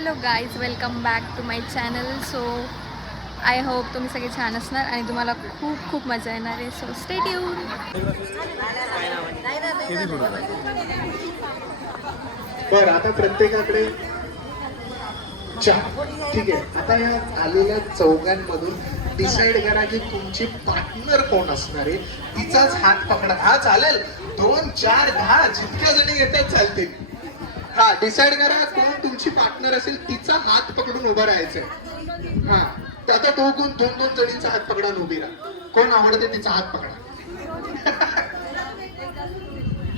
Hello guys welcome back to my channel so I hope तुम्ही सगळे छान असणार आणि तुम्हाला खूप खूप मजा येणार आहे. सो स्टे ट्यून बर आता प्रत्येकाकडे ठीक आहे. आता या आलेल्या चौघांमधून डिसाईड करा की तुमची पार्टनर कोण असणार आहे. तिचाच हात पकडा. हा चालेल. दोन चार दहा. जितक्या जणी येतात चालतील. हा डिसाईड करा कोण तुमची पार्टनर असेल तिचा हात पकडून उभं राहायचं हा त्याचा तो कोण दोन दोन जणींचा हात पकडा उभी राहा. कोण आवडते तिचा हात पकडा.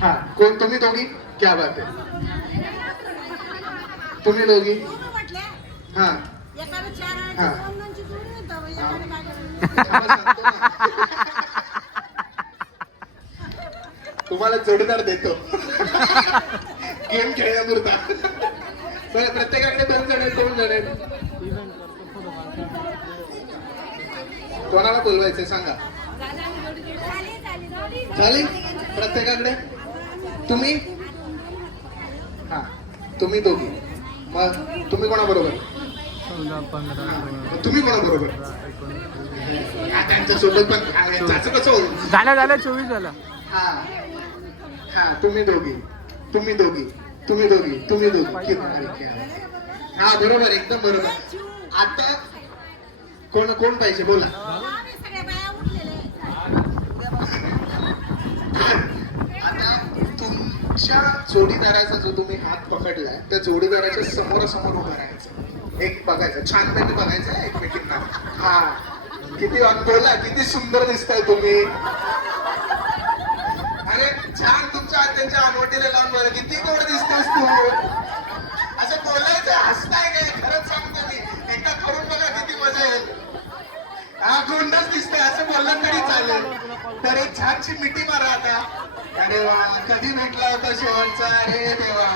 हा कोण तुम्ही दोघी? क्या बात आहे. तुम्ही दोघी? हा. हा. तुम्हाला जोडीदार देतो. गेम खेळण्यापुरता प्रत्येकाकडे दोन जण आहेत दोन जण आहेत. कोणाला बोलवायचं सांगा. झाली? प्रत्येकाकडे? तुम्ही? हा तुम्ही दोघी. मग तुम्ही कोणाबरोबर? तुम्ही कोणाबरोबर? हा, त्यांच्यासोबत पण हा, असं कसं होईल? झालं झालं चोवीस झालं. हा. हा तुम्ही दोघी. तुम्ही दोघी. तुम्ही दोघी तुम्ही दोघी हा बरोबर एकदम बरोबर. आता कोण कोण पाहिजे बोला. आता तुमच्या जोडीदाराचा जो तुम्ही हात पकडलाय त्या जोडीदाराच्या समोरासमोर उभं राहायचं. एक बघायचं. छानपैकी बघायचं एकमेकींना हा. किती बोला किती सुंदर दिसताय तुम्ही. अरे छान तुमच्या त्यांच्या अनवटीला लावून बरं किती गोड दिसतेस तू. असं बोलायचं हसताय काय? खरंच सांगतो मी. एकदा करून बघा किती मजा येईल. हा गोंडच दिसतंय असं बोललं तरी चालेल. तर एक छानशी मिठी मारा आता. अरे वा कधी भेटला होता शेवटचा? अरे देवा.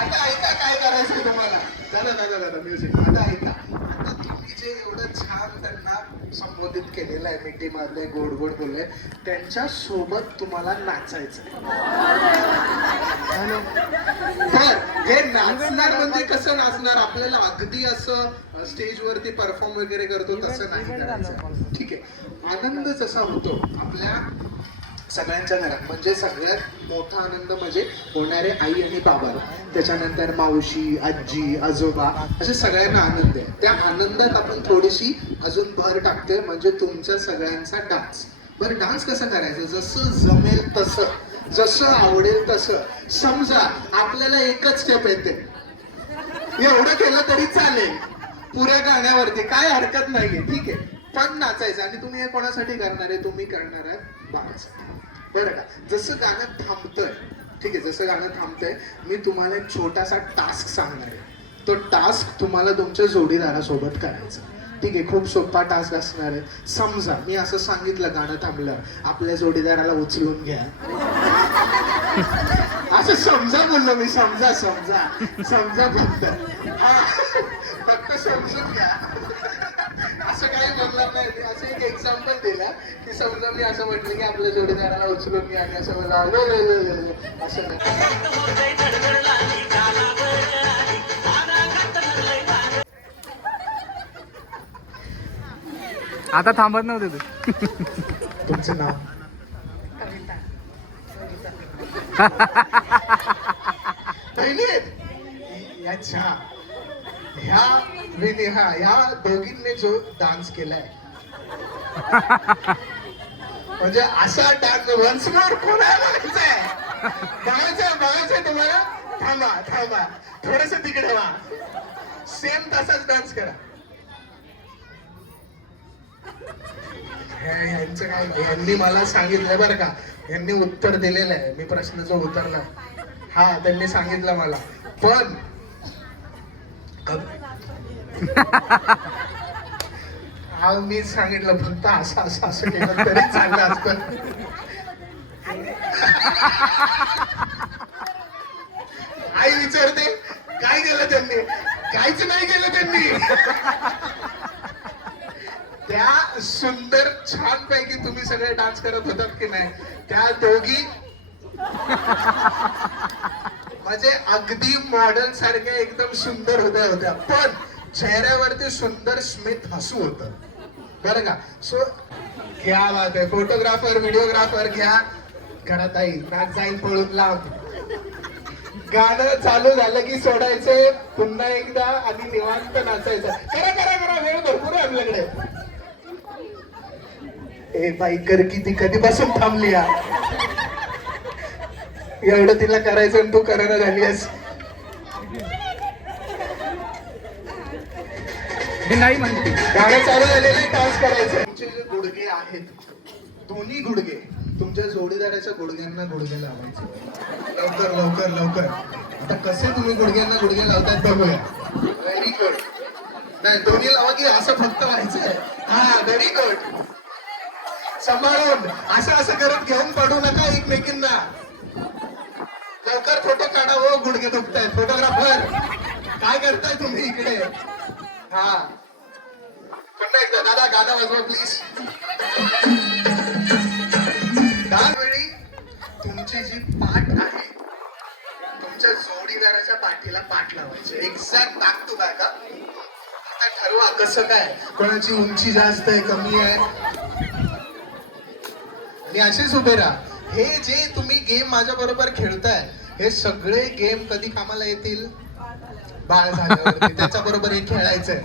आता ऐका काय करायचंय तुम्हाला? दादा दादा दादा म्युझिक आता ऐका आता तुम्ही जे एवढं छान त्यांना संबोधित केलेलं आहे मिठी मारले गोड गोड बोलले. त्यांच्यासोबत तुम्हाला नाचायचं तर हे नाचणार म्हणजे कसं नाचणार? आपल्याला अगदी असं स्टेजवरती परफॉर्म वगैरे करतो तसं नाही करायचं. ठीक आहे. आनंद जसा होतो आपल्या सगळ्यांच्या घरात. म्हणजे सगळ्यात मोठा आनंद म्हणजे होणारे आई आणि बाबा. त्याच्यानंतर मावशी आजी आजोबा असे सगळ्यांना आनंद आहे. त्या आनंदात आपण थोडीशी अजून भर टाकतोय म्हणजे तुमच्या सगळ्यांचा डान्स बरं डान्स कसा करायचा? जसं जमेल तसं. जसं आवडेल तसं. समजा आपल्याला एकच स्टेप येते. एवढं केलं तरी चालेल. पुऱ्या गाण्यावरती. काय हरकत नाहीये. ठीक आहे. पण नाचायचं. आणि तुम्ही हे कोणासाठी करणार आहे? तुम्ही करणार आहात बाळासाठी बरं का? जसं गाणं थांबतंय ठीक आहे जसं गाणं थांबतंय मी तुम्हाला एक छोटासा टास्क सांगणार आहे. तो टास्क तुम्हाला तुमच्या जोडीदारासोबत करायचा. ठीक आहे खूप सोपा टास्क असणार आहे. समजा मी असं सांगितलं गाणं थांबलं आपल्या जोडीदाराला उचलून घ्या. असं समजा बोललो मी समजा समजा. समजा फक्त. फक्त समजून घ्या. असं काही बोलणार नाही. मी असं एक एक्झाम्पल दिला की समजा मी असं म्हटलं की आपल्या जोडीदाराला उचलून घ्या आणि असं बोला "लो, लो, लो, लो, लो." असं नाही. आता थांबत नव्हते तू. तुमचं नाव? बहिणी आहेत? ह्या विनी हा ह्या दोघींनी जो डान्स केलाय. म्हणजे असा डान्स वन्स मोर कोणाला बघायचंय बघायचंय बघायचंय तुम्हाला. थांबा थांबा. थोडस तिकडे वा सेम तसाच डान्स करा. हे- काय यांनी मला सांगितलं बरं का. यांनी उत्तर दिलेलं आहे. मी प्रश्नाचं उत्तर नाही. हा त्यांनी सांगितलं मला. पण हा मी सांगितलं फक्त असं असं असं केलं तरी चांगलं असतं. आई विचारते काय केलं त्यांनी? काहीच नाही केलं त्यांनी. त्या सुंदर छान पैकी तुम्ही सगळे डान्स करत होतात की नाही त्या दोघी म्हणजे अगदी मॉडेल सारख्या एकदम सुंदर होत्या होत्या. पण चेहऱ्यावरती सुंदर स्मित हसू होत. बरं का? सो घ्या बात आहे फोटोग्राफर व्हिडिओग्राफर घ्या. घरात आई नाच जाईल पळून लाव गाणं चालू झालं की सोडायचंय पुन्हा एकदा आणि निवांत नाचायचं. करा करा करा वेळ भरपूर आपल्याकडे. ए बाईकर किती कधीपासून थांबली या? एवढं तिला करायचं आणि तू करायला झाली आहेस हे नाही म्हणते. गाणं चालू झालेलं डान्स करायचं तुमचे जे गुडघे आहेत दोन्ही गुडघे तुमच्या जोडीदाराच्या गुडघ्यांना गुडघे लावायचे. लवकर लवकर लवकर. आता कसे तुम्ही गुडघ्यांना गुडघे लावतात बघूया. व्हेरी गुड नाही दोन्ही लावा की असं फक्त व्हायचंय. हा व्हेरी गुड सांभाळून असं असं करत घेऊन पडू नका एकमेकींना. लवकर फोटो काढा हो गुडघे दुखतायत. फोटोग्राफर काय करताय तुम्ही इकडे? हा. पुन्हा एकदा दादा गाणं वाजवा प्लीज त्यावेळी तुमची जी पाठ आहे तुमच्या जोडीदाराच्या पाठीला पाठ लावायची. एक्झॅक्ट बॅक टू बॅक आता ठरवा कसं काय. कोणाची उंची जास्त आहे कमी आहे? आणि असेच उभे राहा. हे जे तुम्ही गेम माझ्या बरोबर खेळताय हे सगळे गेम कधी कामाला येतील? बाळ झाल्यावरती. त्याच्या बरोबर हे खेळायचंय.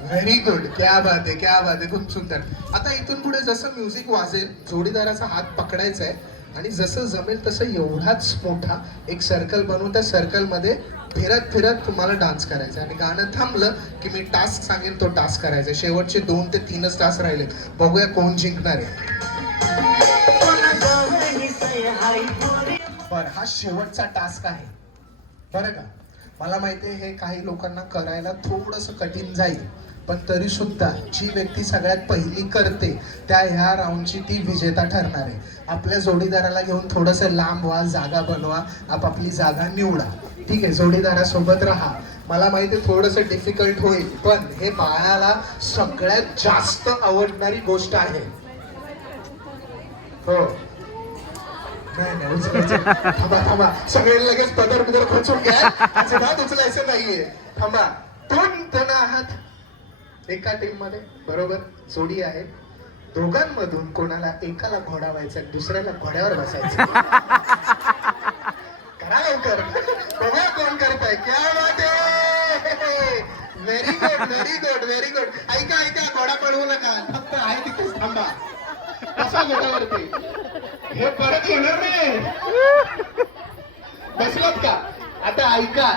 व्हेरी गुड क्या बात आहे क्या बात आहे खूप सुंदर. आता इथून पुढे जसं म्युझिक वाजेल जोडीदाराचा हात पकडायचा आहे आणि जसं जमेल तसं एवढाच मोठा एक सर्कल बनवून त्या सर्कलमध्ये फिरत फिरत तुम्हाला डान्स करायचा आणि गाणं थांबलं की मी टास्क सांगेन तो टास्क करायचा शेवटचे दोन ते तीनच तास राहिले बघूया कोण जिंकणार आहे. बरं हा शेवटचा टास्क आहे. बरं का? मला माहिती आहे हे काही लोकांना करायला थोडंसं कठीण जाईल. पण तरी सुद्धा जी व्यक्ती सगळ्यात पहिली करते त्या ह्या राऊंडची ती विजेता ठरणार आहे. आपल्या जोडीदाराला घेऊन थोडंसं लांब व्हा जागा बनवा आपापली जागा निवडा. ठीक आहे जोडीदारासोबत राहा. मला माहिती आहे थोडंसं डिफिकल्ट होईल पण हे बाळाला सगळ्यात जास्त आवडणारी गोष्ट आहे. हो. नाही थांबा थांबा. सगळे लगेच पदर पदर खोचून घ्या. अजिबात उचलायचं नाहीये. थांबा. दोन जण आहात एका टीममध्ये बरोबर जोडी आहे. दोघांमधून कोणाला एकाला घोडा व्हायचा दुसऱ्याला घोड्यावर बसायचं. करा लवकर. बघा कोण करताय? क्या बात very good very good very good ऐका ऐका घोडा पडवू नका. फक्त आहे तिथेच थांबा. कसा घोड्यावरती हे परत येणार नाही. बसलात का? आता ऐका.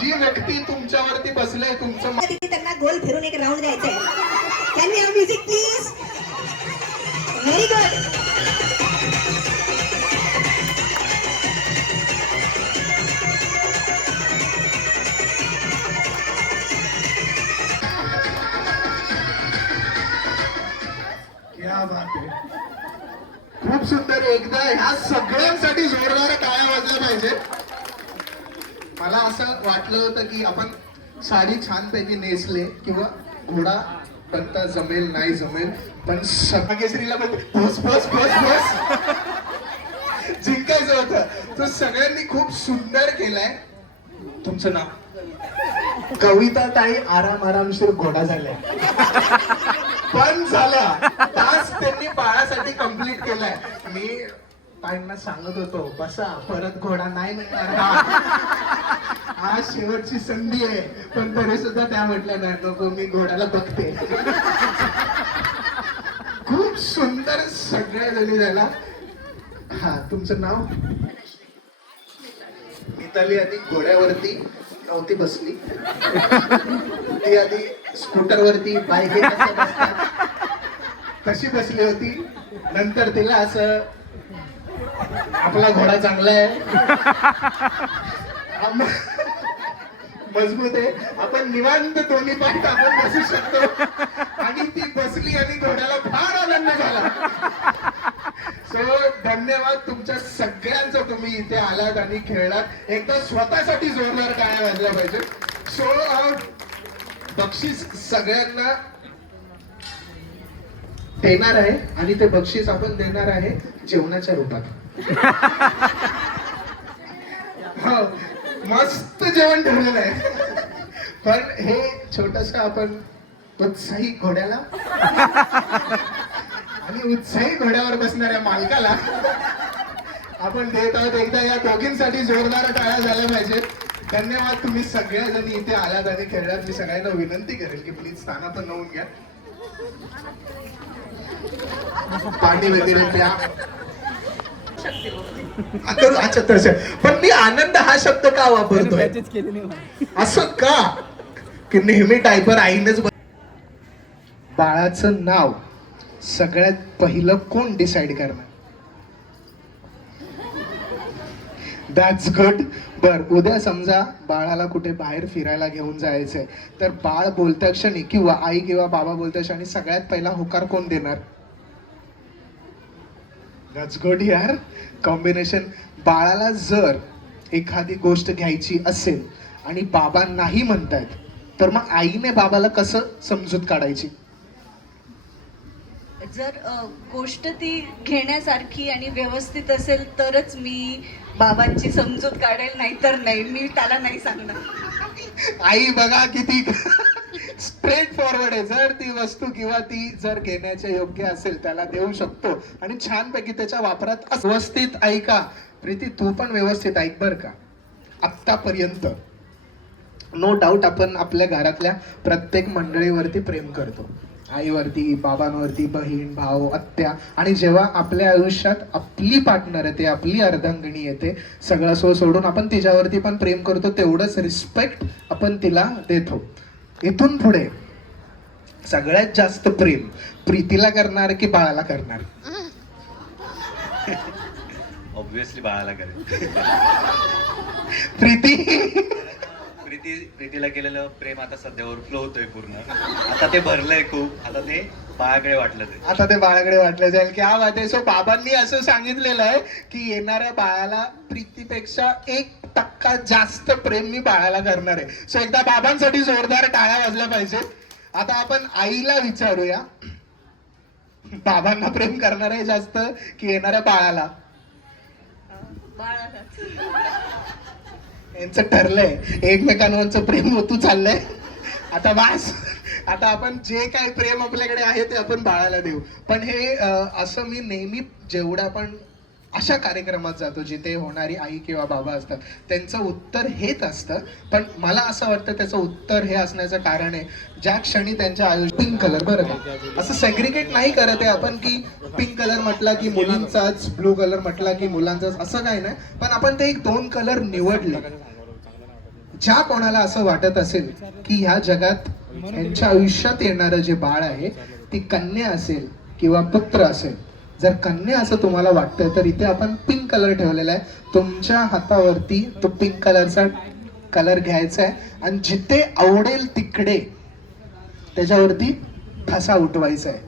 जी व्यक्ती तुमच्यावरती बसले तुमचं तिथे त्यांना गोल फिरून एक राऊंड द्यायचंय. Can we have music please very good क्या बात आहे. खूप सुंदर. एकदा ह्या सगळ्यांसाठी जोरदार टाळ्या वाजल्या पाहिजे मला असं वाटलं होतं की आपण साडी छानपैकी नेसले किंवा घोडा बनता जमेल नाही जमेल पण सभागेश्रीला पण बस बस बस बस. जिंकायचं होतं. तो सगळ्यांनी खूप सुंदर केलाय. तुमचं नाव? कविता ताई आराम आरामशीर घोडा झालाय. पण झाला तास त्यांनी बाळासाठी कंप्लीट केलाय. मी ताईंना सांगत होतो बसा परत घोडा नाही मिळणार हा. आज शेवटची संधी आहे पण तरी सुद्धा त्या म्हटल्या नाही नको मी घोड्याला बघते. खूप सुंदर सगळ्या जणी झाला हा तुमचं नाव? मिताली आधी घोड्यावरती नव्हती बसली. ती आधी स्कूटरवरती बाईक कशी बसली होती? नंतर तिला असं आपला घोडा चांगला आहे. मजबूत आहे. आपण निवांत दोन्ही पाठ आपण बसू शकतो. आणि ती बसली आणि घोड्याला फार आनंद झाला. सो धन्यवाद तुमच्या सगळ्यांचं. तुम्ही इथे आलात आणि खेळलात. एकदा स्वतःसाठी जोरदार टाळ्या वाजल्या पाहिजे. सो बक्षीस सगळ्यांना. देणार आहे आणि ते बक्षीस आपण देणार आहे जेवणाच्या रूपात. हो मस्त जेवण ठेवलेलं आहे. पण हे छोटस आपण उत्साही घोड्याला आणि उत्साही घोड्यावर बसणाऱ्या मालकाला आपण देत आहोत. एकदा या दोघींसाठी जोरदार टाळ्या झाल्या पाहिजे धन्यवाद तुम्ही सगळ्याजणी इथे आलात आणि खेळलात. मी सगळ्यांना विनंती करेल की प्लीज स्थाना पण नवून घ्या. पाणी वगैरे प्या आता अच्छा तसं पण मी आनंद हा शब्द का वापरतोय. असं का? की नेहमी टायपर आईनच बाळाचं नाव सगळ्यात पहिलं कोण डिसाइड करणार? दॅट्स गुड बर उद्या समजा बाळाला कुठे बाहेर फिरायला घेऊन जायचंय तर बाळ बोलत्या क्षणी किंवा आई किंवा बाबा बोलत्या क्षणी सगळ्यात पहिला होकार कोण देणार? दॅट्स गुड यार. कॉम्बिनेशन बाळाला जर एखादी गोष्ट घ्यायची असेल आणि बाबा नाही म्हणतायत तर मग आईने बाबाला कसं समजूत काढायची? जर गोष्ट ती घेण्यासारखी आणि व्यवस्थित असेल तरच मी बाबांची समजूत काढेल नाहीतर नाही. मी त्याला नाही सांगणार. आई बघा किती स्ट्रेट फॉरवर्ड आहे. जर ती वस्तू किंवा ती जर घेण्याच्या योग्य असेल त्याला देऊ शकतो. आणि छानपैकी त्याच्या वापरात व्यवस्थित ऐका. प्रीती तू पण व्यवस्थित ऐक बर का. आत्तापर्यंत नो डाऊट आपण आपल्या घरातल्या प्रत्येक मंडळीवरती प्रेम करतो. आईवरती बाबांवरती बहीण भाऊ आत्या आणि जेव्हा आपल्या आयुष्यात आपली पार्टनर येते आपली अर्धांगिनी येते सगळं सो सोडून आपण तिच्यावरती पण प्रेम करतो तेवढंच रिस्पेक्ट आपण तिला देतो. इथून पुढे सगळ्यात जास्त प्रेम प्रीतीला करणार की बाळाला करणार? ऑब्विसली बाळाला करेल. प्रीती? प्रीती प्रीतीला केलेलं प्रेम आता सध्या ओव्हरफ्लो होतोय पूर्ण. आता ते भरलंय खूप. आता ते बाळाकडे वाटलं ते आता ते बाळाकडे वाटलं जाईल की हा वाटते सो बाबांनी असं सांगितलेलं आहे की येणाऱ्या बाळाला प्रीतीपेक्षा एक टक्का जास्त प्रेम मी बाळाला करणार आहे. सो एकदा बाबांसाठी जोरदार टाळ्या वाजल्या पाहिजे आता आपण आईला विचारूया. बाबांना प्रेम करणार आहे जास्त की येणाऱ्या बाळाला? बाळालाच. यांचं ठरलंय. एकमेकांवरचं प्रेम होतू चाललंय. आता वास आता आपण जे काय प्रेम आपल्याकडे आहे ते आपण बाळाला देऊ. पण हे असं मी नेहमी जेवढा आपण अशा कार्यक्रमात जातो जिथे होणारी आई किंवा बाबा असतात त्यांचं उत्तर हेच असतं. पण मला असं वाटतं त्याचं उत्तर हे असण्याचं कारण आहे ज्या क्षणी त्यांच्या आयुष्य पिंक कलर बरं का? असं सेग्रिगेट नाही करत आहे आपण की पिंक कलर म्हटला की मुलींचाच ब्लू कलर म्हटला की मुलांचाच असं काही नाही. पण आपण ते एक दोन कलर निवडले. ज्या कोणाला असं वाटत असेल की ह्या जगात यांच्या आयुष्यात येणारं जे बाळ आहे ती कन्या असेल किंवा पुत्र असेल जर कन्या असं तुम्हाला वाटतंय तर इथे आपण पिंक कलर ठेवलेला आहे. तुमच्या हातावरती तो पिंक कलरचा कलर घ्यायचा आहे आणि जिथे आवडेल तिकडे त्याच्यावरती ठसा उठवायचा आहे.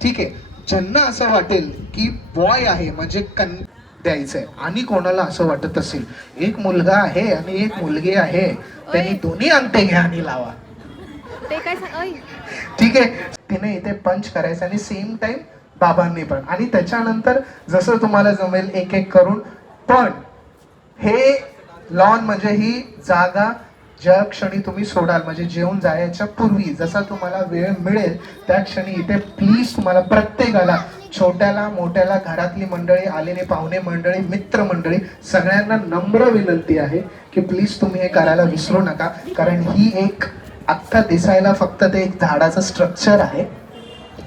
ठीक आहे? ज्यांना असं वाटेल की बॉय आहे म्हणजे कन द्यायचं आहे आणि कोणाला असं वाटत असेल एक मुलगा आहे आणि एक मुलगी आहे त्यांनी दोन्ही अंगठे घ्या आणि लावा. ठीक आहे. तिने इथे पंच करायचं आणि सेम टाइम बाबांनी पण. आणि त्याच्यानंतर जसं तुम्हाला जमेल एक एक करून पण हे लॉन म्हणजे ही जागा ज्या क्षणी तुम्ही सोडाल म्हणजे जेवून जायच्या पूर्वी जसा तुम्हाला वेळ मिळेल त्या क्षणी इथे प्लीज तुम्हाला प्रत्येकाला छोट्याला मोठ्याला घरातली मंडळी आलेली पाहुणे मंडळी मित्र मंडळी सगळ्यांना नम्र विनंती आहे की प्लीज तुम्ही हे करायला विसरू नका. कारण ही एक आत्ता दिसायला फक्त ते एक झाडाचं स्ट्रक्चर आहे.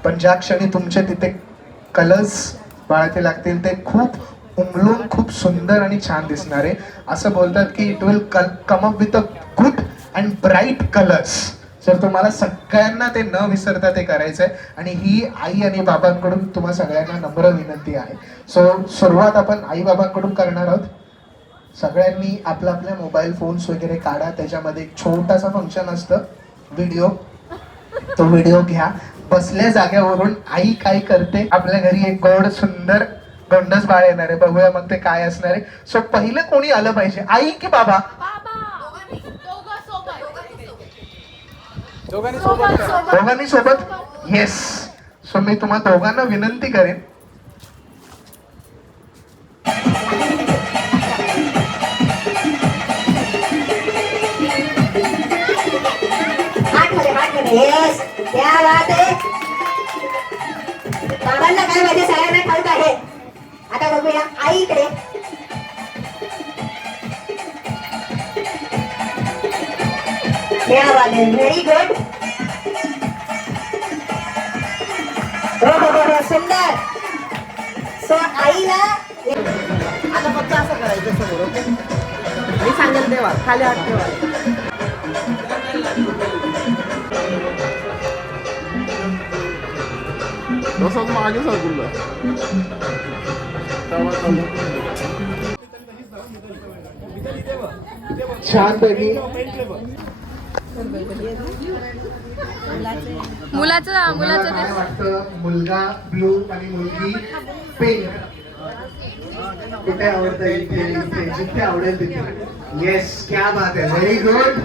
पण ज्या क्षणी तुमचे तिथे कलर्स बाळाचे लागतील ते खूप उमलून खूप सुंदर आणि छान दिसणार आहे. असं बोलतात की it will come up with a good and bright colours जर तुम्हाला सगळ्यांना ते न विसरता ते करायचं आहे आणि ही आई आणि बाबांकडून तुम्हा सगळ्यांना नम्र विनंती आहे. सो सुरुवात आपण आई बाबांकडून करणार आहोत. सगळ्यांनी आपल्या आपल्या मोबाईल फोन्स वगैरे काढा. त्याच्यामध्ये एक छोटासा फंक्शन असतं. व्हिडिओ तो व्हिडिओ घ्या. बसल्या जाग्यावरून आई काय करते? आपल्या घरी एक गोड सुंदर गोंडस बाळ येणार आहे. बघूया मग ते काय असणार आहे. सो पहिलं कोणी आलं पाहिजे? आई की बाबा! दोघांनी सोबत येस सो मी तुम्हाला दोघांना विनंती करेन. बाबांना काय माझ्या सगळ्यांना ठाऊक आहे. आता बघूया आईकडे क्या बात आहे व्हेरी गुड हो हो हो हो सुंदर सो आईला आता फक्त असं करायचं समोर ओके मी सांगेल तेव्हा खाली हात ठेवा तसंच मागे सरकुलला छान पैकी मुलाचं मुलाचं मुलगा ब्लू आणि मुलगी पिंक कुठे आवडतं इथे? इथे. जिथे आवडेल तिथे. येस क्या बात आहे. व्हेरी गुड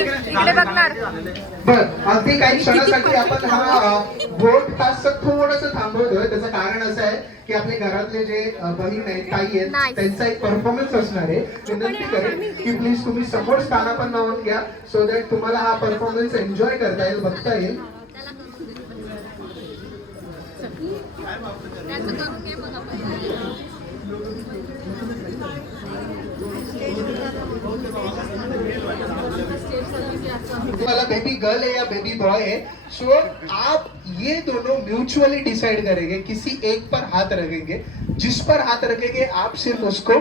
इकडे बघणार. बर अगदी काही क्षणासाठी आपण हा बोट तास थोडस थांबवतोय. त्याचं कारण असं आहे की आपले घरातले जे बहीण आहेत ताई आहेत. त्यांचा एक परफॉर्मन्स असणार आहे. विनंती करेन की प्लीज तुम्ही समोर स्थानापन्न लावून घ्या सो दॅट तुम्हाला हा परफॉर्मन्स एन्जॉय करता येईल बघता येईल. गर्ल है या बेबी बॉय है सो so, आप ये दोनों म्यूचुअली डिसाइड करेंगे किसी एक पर हाथ रखेंगे जिस पर हाथ रखेंगे आप सिर्फ़ उसको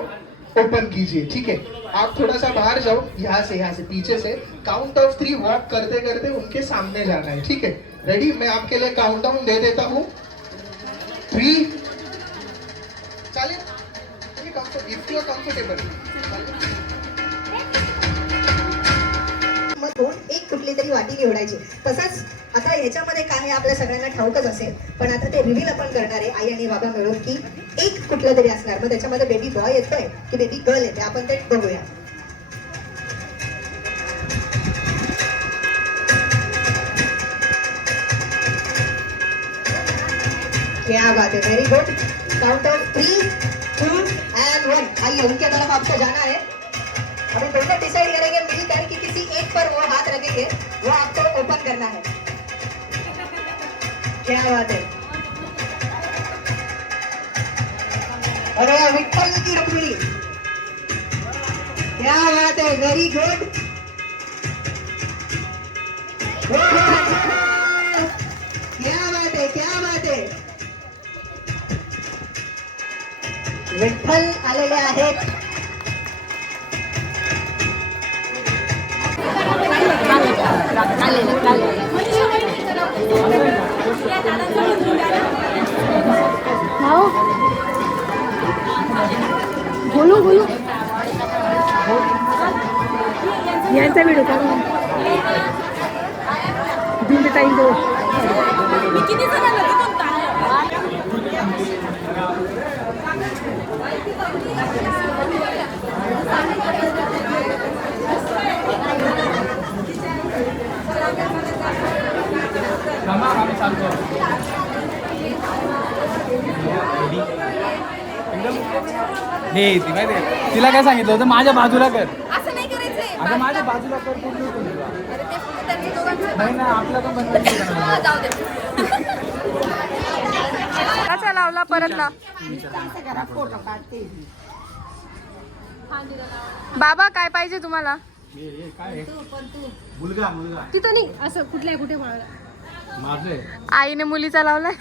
ओपन कीजिए ठीक है? आप थोड़ा सा बाहर जाओ यहाँ से यहाँ से पीछे से काउंट ऑफ़ थ्री वॉक करते करते उनके सामने जाना है ठीक है? रेडी मैं आपके लिए काउंट डाउन दे देता हूँ। Three if you are comfortable मग वाटी निवडायची तसंच आता याच्यामध्ये काय आहे आपल्या सगळ्यांना ठाऊकच असेल पण आता ते रिव्हील आपण करणार आहे आई आणि बाबा मिळून की एक कुठलं तरी असणार. मग त्याच्यामध्ये बेबी बॉय येतोय की बेबी गर्ल येते आपण ते बघूया. क्या बात है very good count of three two and one आइए उनके तरफ आपको जाना है अभी दोनों डिसाइड करेंगे मिलकर कि पर वो हाथ रखेंगे वो आपको ओपन करना है। क्या बात है? अरे विठ्ठल की रुक्मिणी। क्या बात है? वेरी गुड क्या बात है? क्या बात है? विठ्ठल आलेले आहेत। बोलू बोलू यांचा व्हिडिओ का दिन टाईम दो किती हे ती माहिती आहे? तिला काय सांगितलं होतं? माझ्या बाजूला कर. असं नाही करायचंय. अगं माझ्या बाजूला कर पूर्ण होतं तुला. अरे ते फक्त त्यांच्या दोघांचं नाही ना आपला पण बनवायचं आहे ना. हा, जाऊ दे. कसा लावला परत लाव बाबा काय पाहिजे तुम्हाला? मुलगा मुलगा. तिथं नाही असं कुठल्या कुठे म्हणाला आईने मुलीचा लावलाय.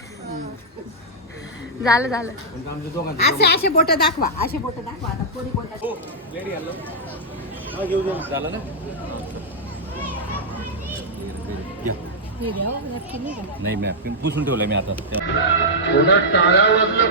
झालं झालं. असे असे बोट दाखवा असे बोट दाखवा. आता कोणी हा, झालं ना. नाही मॅप पुसून ठेवलंय मी आता. टाळ्या वाजल्या.